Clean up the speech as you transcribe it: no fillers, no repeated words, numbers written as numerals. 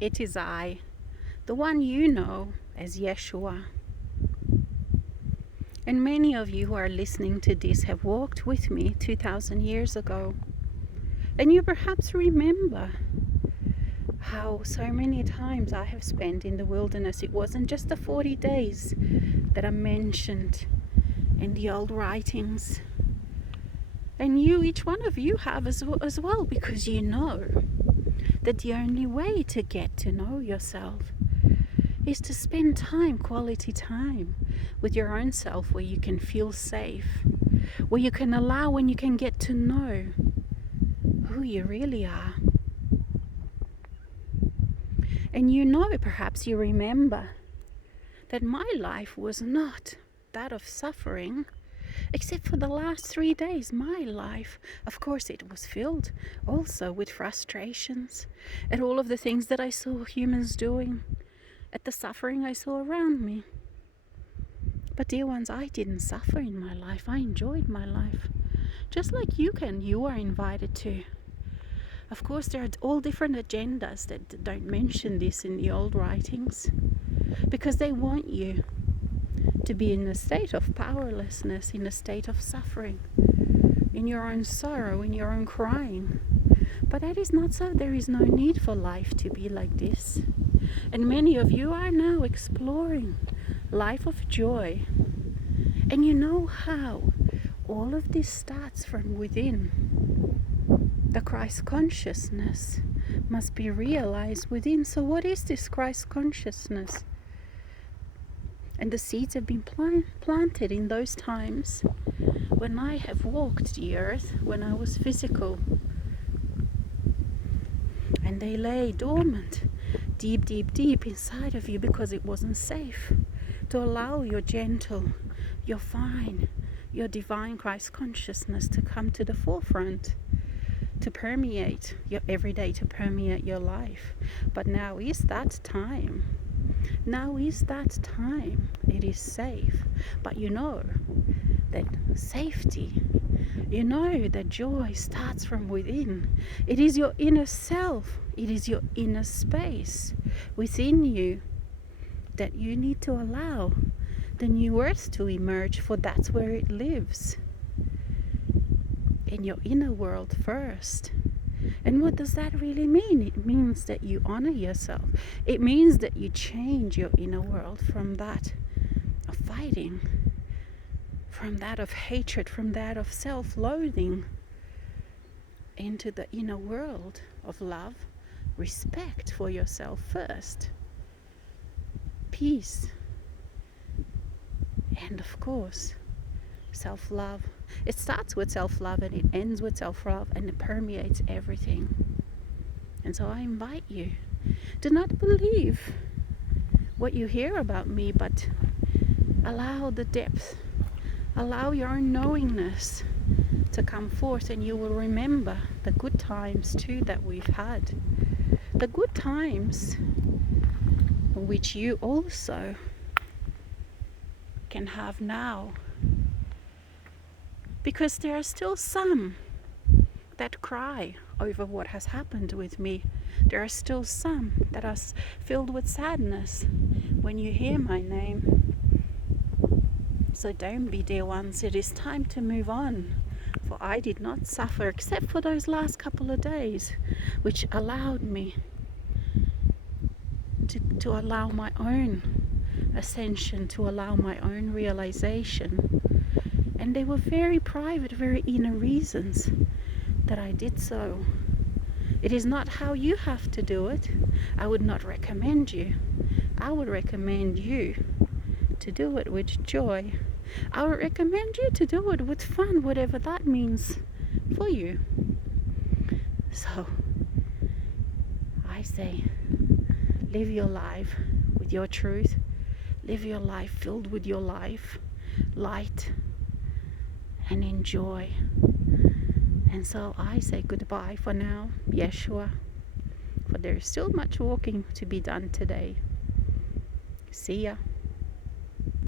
It is I, the one you know as Yeshua. And many of you who are listening to this have walked with me 2,000 years ago. And you perhaps remember how so many times I have spent in the wilderness. It wasn't just the 40 days that are mentioned in the old writings. And you, each one of you, have as well, because you know that the only way to get to know yourself is to spend time, quality time, with your own self, where you can feel safe, where you can allow and you can get to know who you really are. And you know, perhaps you remember, that my life was not that of suffering, except for the last 3 days. My life, of course, it was filled also with frustrations at all of the things that I saw humans doing, at the suffering I saw around me. But dear ones, I didn't suffer in my life. I enjoyed my life, just like you can. You are invited to. Of course, there are all different agendas that don't mention this in the old writings, because they want you to be in a state of powerlessness, in a state of suffering, in your own sorrow, in your own crying. But that is not so. There is no need for life to be like this. And many of you are now exploring life of joy. And you know how all of this starts from within. The Christ consciousness must be realized within. So what is this Christ consciousness? And the seeds have been planted in those times when I have walked the earth, when I was physical. And they lay dormant, deep, deep, deep inside of you, because it wasn't safe to allow your gentle, your fine, your divine Christ consciousness to come to the forefront, to permeate your everyday, to permeate your life. But now is that time. Now is that time. It is safe. But you know that safety, you know that joy starts from within. It is your inner self. It is your inner space within you that you need to allow the new earth to emerge, for that's where it lives. In your inner world first. And what does that really mean? It means that you honor yourself. It means that you change your inner world from that of fighting, from that of hatred, from that of self-loathing, into the inner world of love, respect for yourself first, peace, and of course, self-love. It starts with self-love and it ends with self-love, and it permeates everything. And so I invite you, do not believe what you hear about me, but allow the depth, allow your own knowingness to come forth, and you will remember the good times too that we've had. The good times which you also can have now. Because there are still some that cry over what has happened with me. There are still some that are filled with sadness when you hear my name. So don't be, dear ones. It is time to move on. For I did not suffer except for those last couple of days, which allowed me to allow my own ascension, to allow my own realization. And they were very private, very inner reasons that I did so. It is not how you have to do it. I would not recommend you. I would recommend you to do it with joy. I would recommend you to do it with fun, whatever that means for you. So, I say, live your life with your truth. Live your life filled with your life, light, and enjoy. And so I say goodbye for now, Yeshua, for there is still much walking to be done today. See ya.